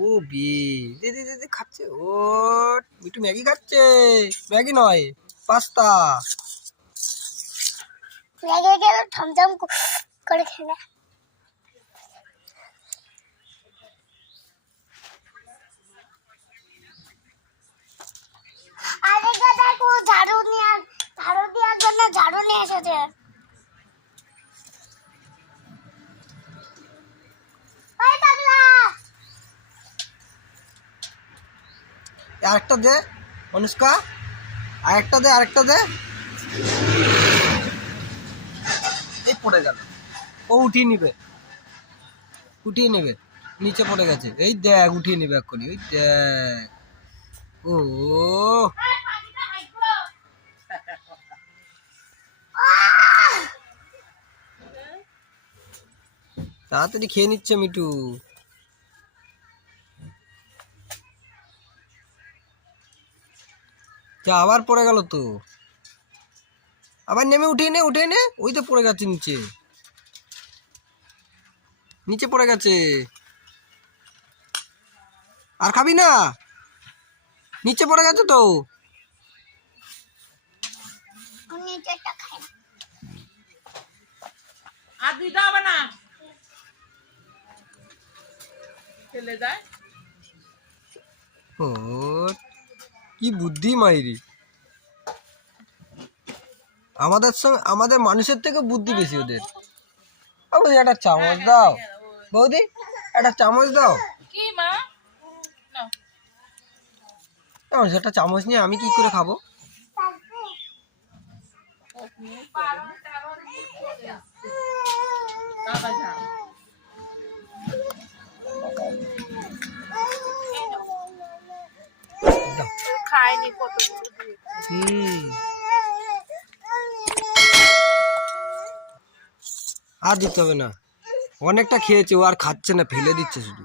ও B দিদি দিদি খাচ্ছে। ও মিঠু ম্যাগি খাচ্ছে। ম্যাগি নয়, পাস্তা। ম্যাগি গেল থমথম করে খেলে। আরেকটা দেখো ঝাড়ু দেওয়ার জন্য ঝাড়ু নিয়ে এসেছে। ওই পাগলা, আরেকটা দে অনুষ্কা, আরেকটা দে, আরেকটা দে। এই পড়ে গেল। ও উঠিয়ে নিবে, উঠিয়ে নেবে। নিচে পড়ে গেছে। এই দেখ উঠিয়ে নেবে এক্ষুনি। ওই দেখ। ও তাড়াতাড়ি খেয়ে নিচ্ছে মিঠু। যা আবার পড়ে গেল তো। আবার নেমে উঠিয়ে নে, উঠিয়ে নে। ওই তো পড়ে গেছে নিচে, নিচে পড়ে গেছে। আর খাবি না? নিচে পড়ে গেছে তো। নিচেরটা খাই না। আর দিতে হবে না, ফেলে যায়। ও কি বুদ্ধি মাইরি। আমাদের সঙ্গে, আমাদের মানুষের থেকে বুদ্ধি বেশি ওদের। বৌদি একটা চামচ দাও, বৌদি একটা চামচ দাও। কি মা? নাও। একটা চামচ নিয়ে আমি কি করে খাবো? দাদা যা। দাও। খাইনি কতগুলো দিয়ে। আর দিতে হবে না, অনেকটা খেয়েছে ও, আর খাচ্ছে না, ফেলে দিচ্ছে শুধু।